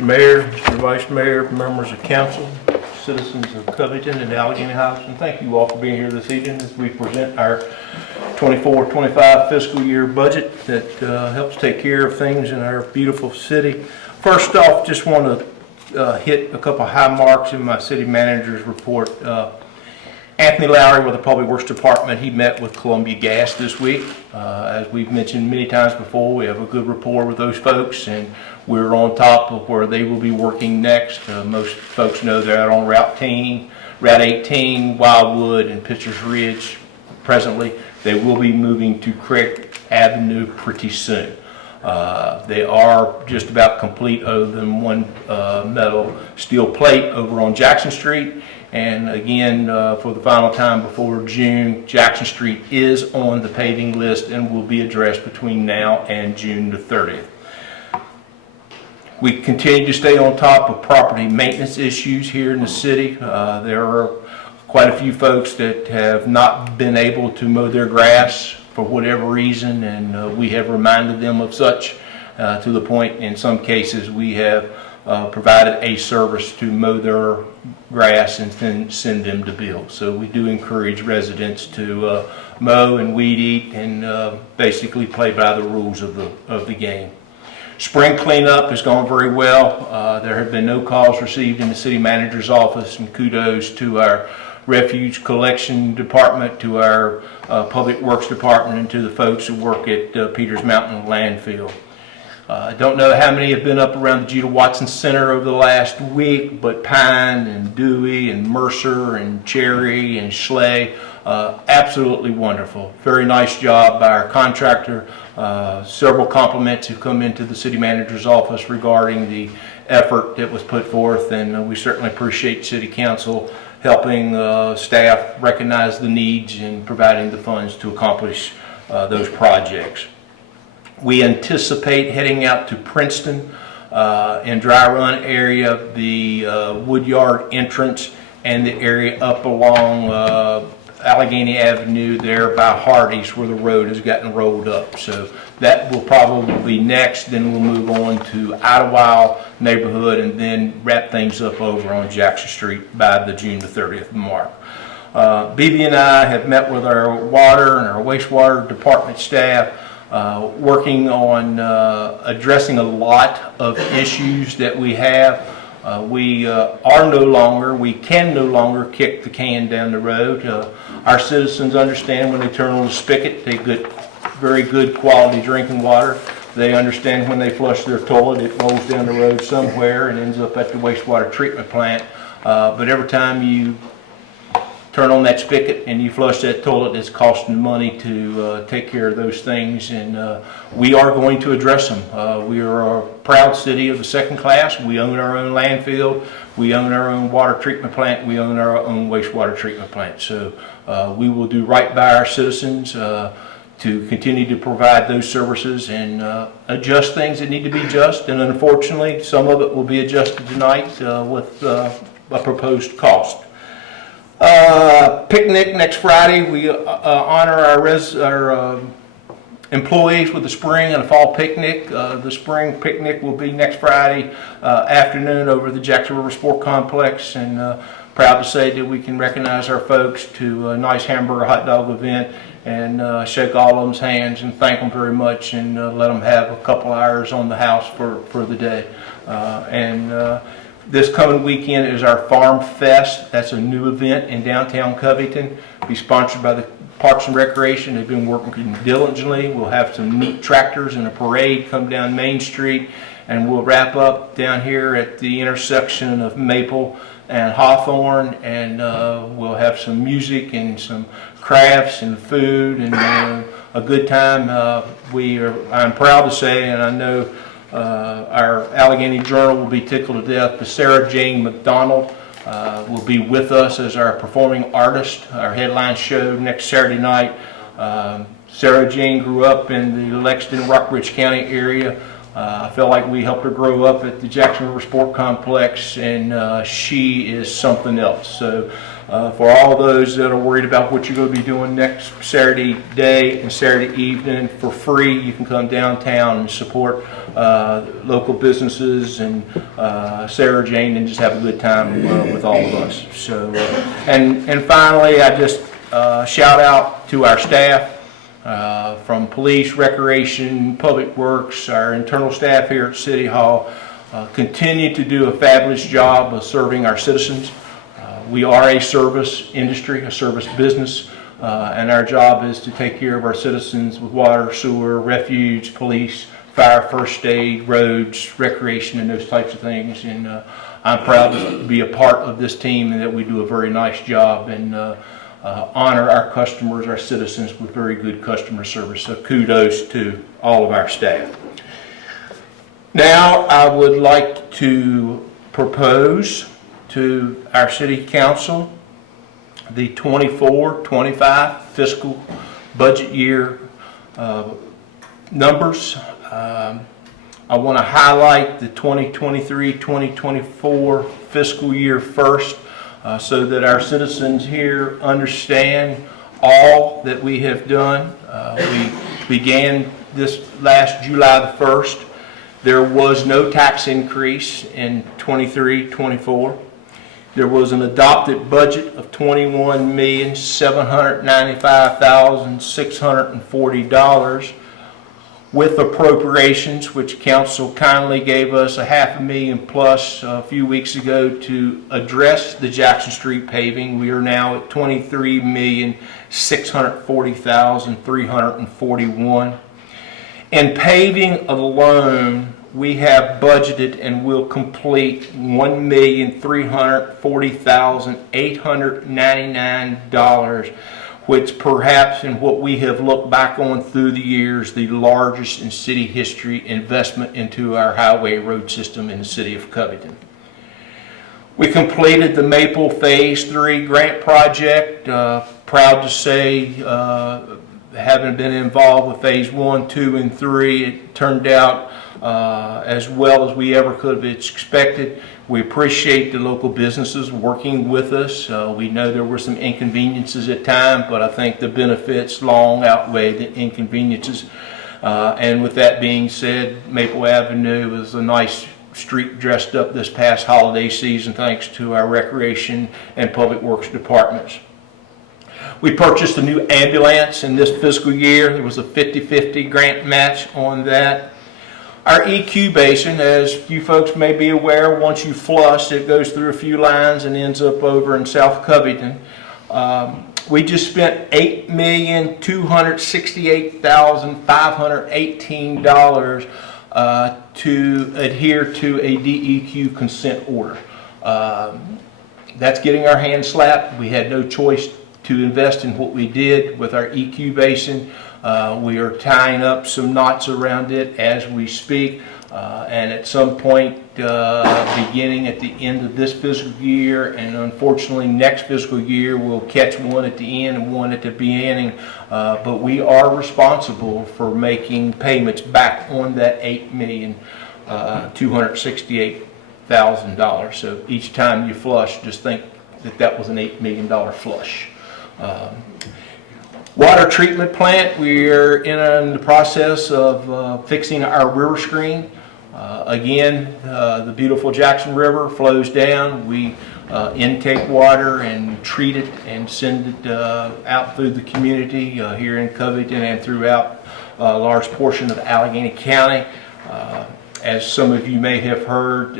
Mr. Mayor, Mr. Vice Mayor, members of council, citizens of Covington and Allegheny Heights, and thank you all for being here this evening as we present our 24-25 fiscal year budget that helps take care of things in our beautiful city. First off, just want to hit a couple of high marks in my city manager's report. Anthony Lowry with the Public Works Department, he met with Columbia Gas this week. As we've mentioned many times before, we have a good rapport with those folks, and we're on top of where they will be working next. Most folks know they're out on Route 18, Wildwood, and Pitcher's Ridge presently. They will be moving to Craig Avenue pretty soon. They are just about complete other than one metal steel plate over on Jackson Street. And again, for the final time before June, Jackson Street is on the paving list and will be addressed between now and June the 30th. We continue to stay on top of property maintenance issues here in the city. There are quite a few folks that have not been able to mow their grass for whatever reason, and we have reminded them of such to the point in some cases we have provided a service to mow their grass and then send them the bill. So we do encourage residents to mow and weed eat and basically play by the rules of the game. Spring cleanup has gone very well. There have been no calls received in the city manager's office, and kudos to our refuge collection department, to our public works department, and to the folks who work at Peters Mountain landfill. I don't know how many have been up around the Judah Watson Center over the last week, but Pine and Dewey and Mercer and Cherry and Schley, absolutely wonderful. Very nice job by our contractor. Several compliments have come into the city manager's office regarding the effort that was put forth, and we certainly appreciate city council helping staff recognize the needs and providing the funds to accomplish those projects. We anticipate heading out to Princeton and Dry Run area, the Woodyard entrance, and the area up along Allegheny Avenue there by Hardy's where the road has gotten rolled up. So that will probably be next. Then we'll move on to Idlewild neighborhood and then wrap things up over on Jackson Street by the June the 30th mark. BB and I have met with our water and our wastewater department staff, working on addressing a lot of issues that we have. We can no longer kick the can down the road. Our citizens understand when they turn on the spigot, they get very good quality drinking water. They understand when they flush their toilet, it rolls down the road somewhere and ends up at the wastewater treatment plant. But every time you turn on that spigot and you flush that toilet, it's costing money to take care of those things, and we are going to address them. We are a proud city of the second class. We own our own landfill, we own our own water treatment plant, we own our own wastewater treatment plant. So we will do right by our citizens to continue to provide those services and adjust things that need to be adjusted, and unfortunately some of it will be adjusted tonight with a proposed cost. Picnic next Friday. We honor our employees with the spring and a fall picnic. The spring picnic will be next Friday afternoon over at the Jackson River Sport Complex, and proud to say that we can recognize our folks to a nice hamburger hot dog event and shake all of them's hands and thank them very much, and let them have a couple hours on the house for the day. This coming weekend is our Farm Fest. That's a new event in downtown Covington. It'll be sponsored by the Parks and Recreation. They've been working diligently. We'll have some neat tractors and a parade come down Main Street, and we'll wrap up down here at the intersection of Maple and Hawthorne, and we'll have some music and some crafts and food and a good time. I'm proud to say, and I know our Allegheny Journal will be tickled to death, but Sarah Jane McDonald will be with us as our performing artist. Our headline show next Saturday night. Sarah Jane grew up in the Lexington, Rockbridge County area. I feel like we helped her grow up at the Jackson River Sport Complex, and she is something else. So For all those that are worried about what you're going to be doing next Saturday day and Saturday evening for free, you can come downtown and support local businesses and Sarah Jane and just have a good time with all of us. So, and finally, I just shout out to our staff from police, recreation, public works, our internal staff here at City Hall. Continue to do a fabulous job of serving our citizens. We are a service industry, a service business, and our job is to take care of our citizens with water, sewer, refuge, police, fire, first aid, roads, recreation, and those types of things. And I'm proud to be a part of this team and that we do a very nice job and honor our customers, our citizens with very good customer service. So kudos to all of our staff. Now I would like to propose to our City Council the 24-25 fiscal budget year numbers. I want to highlight the 2023-2024 fiscal year first so that our citizens here understand all that we have done. We began this last July the 1st. There was no tax increase in 23-24. There was an adopted budget of $21,795,640 with appropriations, which Council kindly gave us $500,000 plus a few weeks ago to address the Jackson Street paving. We are now at $23,640,341. In paving alone, we have budgeted and will complete $1,340,899, which perhaps in what we have looked back on through the years, the largest in city history investment into our highway road system in the city of Covington. We completed the Maple Phase 3 grant project. Proud to say, having been involved with Phase 1, 2, and 3, it turned out as well as we ever could have expected. We appreciate the local businesses working with us. We know there were some inconveniences at times, but I think the benefits long outweigh the inconveniences. And with that being said, Maple Avenue was a nice street dressed up this past holiday season thanks to our recreation and public works departments. We purchased a new ambulance in this fiscal year. There was a 50-50 grant match on that. Our EQ basin, as you folks may be aware, once you flush, it goes through a few lines and ends up over in South Covington. We just spent $8,268,518 to adhere to a DEQ consent order. That's getting our hands slapped. We had no choice to invest in what we did with our EQ basin. We are tying up some knots around it as we speak, and at some point beginning at the end of this fiscal year and unfortunately next fiscal year we'll catch one at the end and one at the beginning, but we are responsible for making payments back on that $8,268,000. So each time you flush, just think that that was an $8 million flush. Water treatment plant, we're in the process of fixing our river screen. Again, the beautiful Jackson River flows down. We intake water and treat it and send it out through the community here in Covington and throughout a large portion of Allegheny County. As some of you may have heard,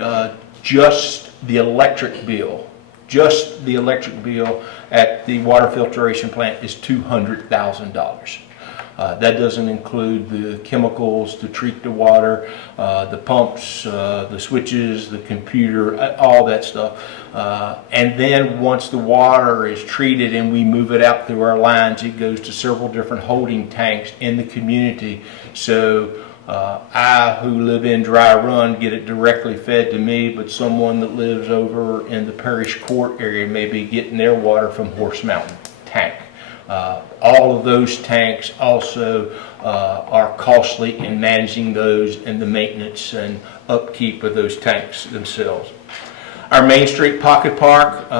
just the electric bill at the water filtration plant is $200,000. That doesn't include the chemicals to treat the water, the pumps, the switches, the computer, all that stuff. And then once the water is treated and we move it out through our lines, it goes to several different holding tanks in the community. So I, who live in Dry Run, get it directly fed to me, but someone that lives over in the Parish Court area may be getting their water from Horse Mountain tank. All of those tanks also are costly in managing those and the maintenance and upkeep of those tanks themselves. Our Main Street Pocket Park,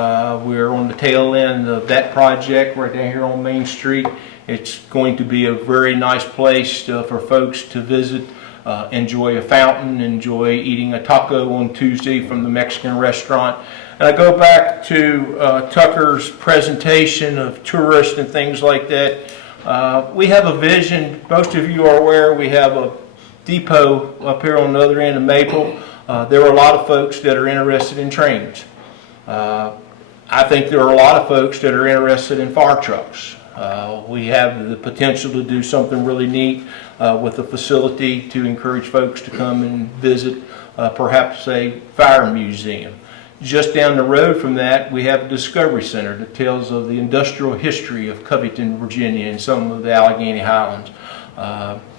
we're on the tail end of that project right down here on Main Street. It's going to be a very nice place for folks to visit, enjoy a fountain, enjoy eating a taco on Tuesday from the Mexican restaurant. And I go back to Tucker's presentation of tourists and things like that. We have a vision. Most of you are aware we have a depot up here on the other end of Maple. There are a lot of folks that are interested in trains. I think there are a lot of folks that are interested in fire trucks. We have the potential to do something really neat with a facility to encourage folks to come and visit perhaps a fire museum. Just down the road from that, we have a Discovery Center that tells of the industrial history of Covington, Virginia, and some of the Allegheny Highlands.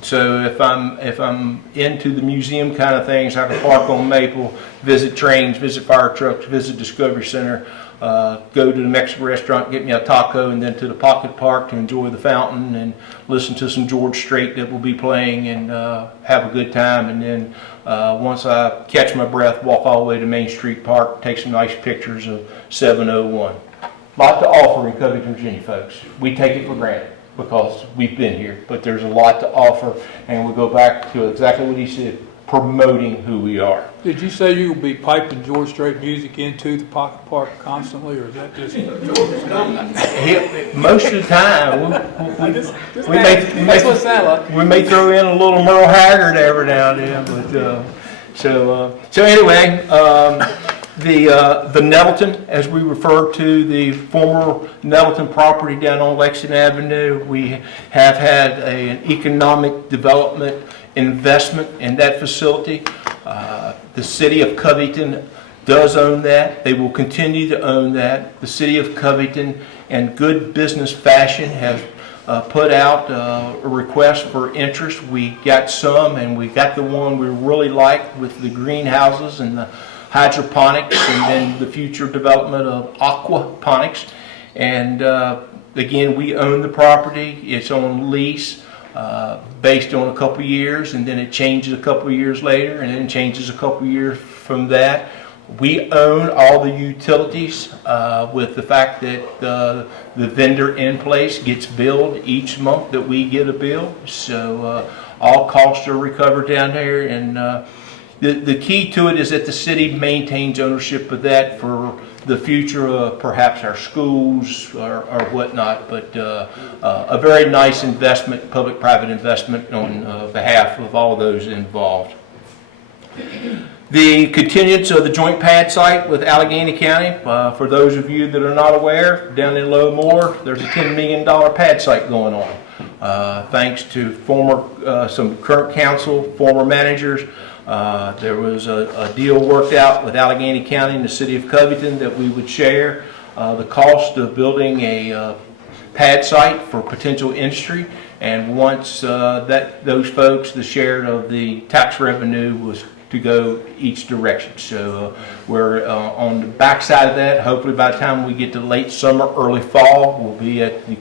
So if I'm into the museum kind of things, I can park on Maple, visit trains, visit fire trucks, visit Discovery Center, go to the Mexican restaurant, get me a taco, and then to the Pocket Park to enjoy the fountain and listen to some George Strait that will be playing and have a good time. And then once I catch my breath, walk all the way to Main Street Park, take some nice pictures of 701. A lot to offer in Covington, Virginia, folks. We take it for granted because we've been here, but there's a lot to offer, and we go back to exactly what he said, promoting who we are. Did you say you will be piping George Strait music into the Pocket Park constantly, or is that just Most of the time, we may throw in a little Merle Haggard every now and then, but so anyway, the Nettleton, as we refer to the former Nettleton property down on Lexington Avenue, we have had an economic development investment in that facility. The city of Covington does own that. They will continue to own that. The city of Covington, in good business fashion, has put out a request for interest. We got some, and we got the one we really like with the greenhouses and the hydroponics, and then the future development of aquaponics. And again, we own the property. It's on lease based on a couple years, and then it changes a couple years later, and then changes a couple years from that. We own all the utilities with the fact that the vendor in place gets billed each month that we get a bill. So all costs are recovered down there, and the key to it is that the city maintains ownership of that for the future of perhaps our schools or whatnot, but a very nice investment, public-private investment on behalf of all those involved. The continuance of the joint pad site with Allegheny County, for those of you that are not aware, down in Low Moor, there's a $10 million pad site going on. Thanks to some current council, former managers, there was a deal worked out with Allegheny County and the city of Covington that we would share the cost of building a pad site for potential industry. And once those folks, the share of the tax revenue was to go each direction. So we're on the backside of that. Hopefully by the time we get to late summer, early fall, we'll be at the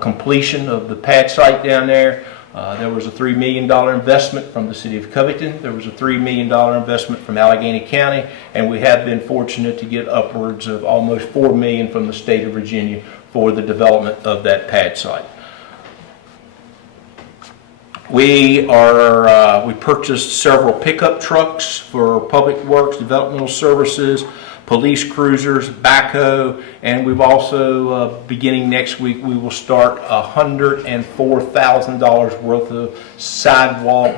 completion of the pad site down there. There was a $3 million investment from the city of Covington. There was a $3 million investment from Allegheny County, and we have been fortunate to get upwards of almost $4 million from the state of Virginia for the development of that pad site. We purchased several pickup trucks for public works, developmental services, police cruisers, backhoe, and we've also, beginning next week, we will start $104,000 worth of sidewalk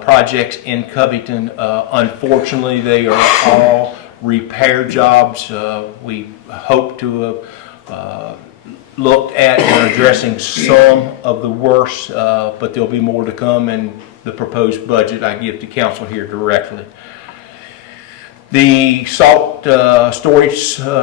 projects in Covington. Unfortunately, they are all repair jobs. We hope to have looked at and addressing some of the worst, but there'll be more to come in the proposed budget I give to council here directly. The salt storage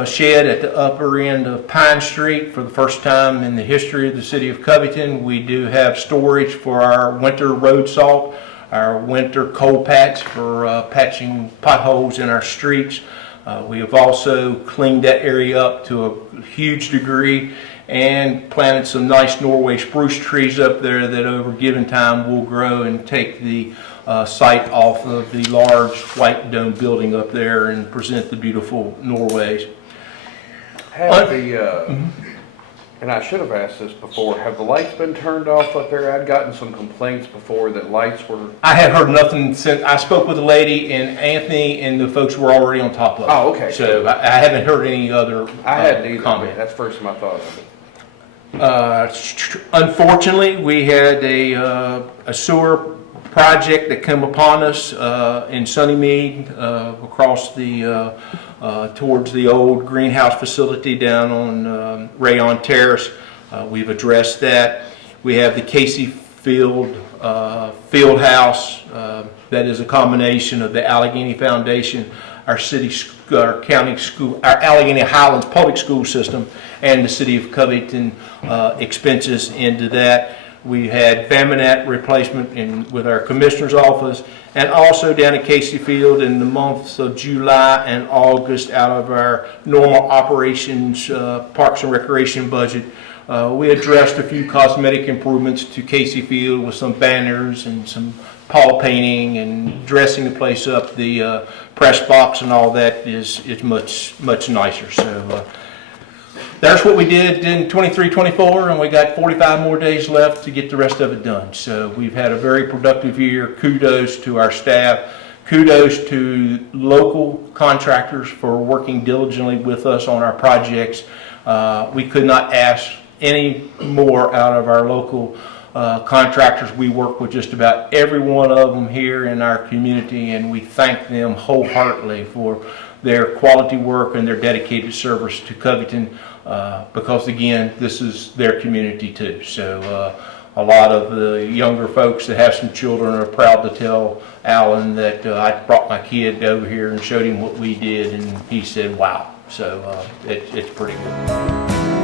shed at the upper end of Pine Street, for the first time in the history of the city of Covington, we do have storage for our winter road salt, our winter coal patch for patching potholes in our streets. We have also cleaned that area up to a huge degree and planted some nice Norway spruce trees up there that over given time will grow and take the site off of the large white dome building up there and present the beautiful Norways. Have and I should have asked this before, have the lights been turned off up there? I'd gotten some complaints before that lights were... I have heard nothing since, I spoke with the lady, and Anthony and the folks were already on top of it. Oh, okay. So I haven't heard any other I hadn't either, comment. but that's the first time I thought of it. Unfortunately, we had a sewer project that came upon us in Sunnymead across the towards the old greenhouse facility down on Rayon Terrace. We've addressed that. We have the Casey Field House that is a combination of the Allegheny Foundation, our county school, our Allegheny Highlands public school system, and the city of Covington expenses into that. We had Faminat replacement with our commissioner's office, and also down at Casey Field in the months of July and August out of our normal operations Parks and Recreation budget. We addressed a few cosmetic improvements to Casey Field with some banners and some pall painting and dressing the place up. The press box and all that is much nicer. So that's what we did in 23-24, and we got 45 more days left to get the rest of it done. So we've had a very productive year. Kudos to our staff. Kudos to local contractors for working diligently with us on our projects. We could not ask any more out of our local contractors. We work with just about every one of them here in our community, and we thank them wholeheartedly for their quality work and their dedicated service to Covington, because again, this is their community too. So a lot of the younger folks that have some children are proud to tell Alan that I brought my kid over here and showed him what we did, and he said, wow. So it's pretty good.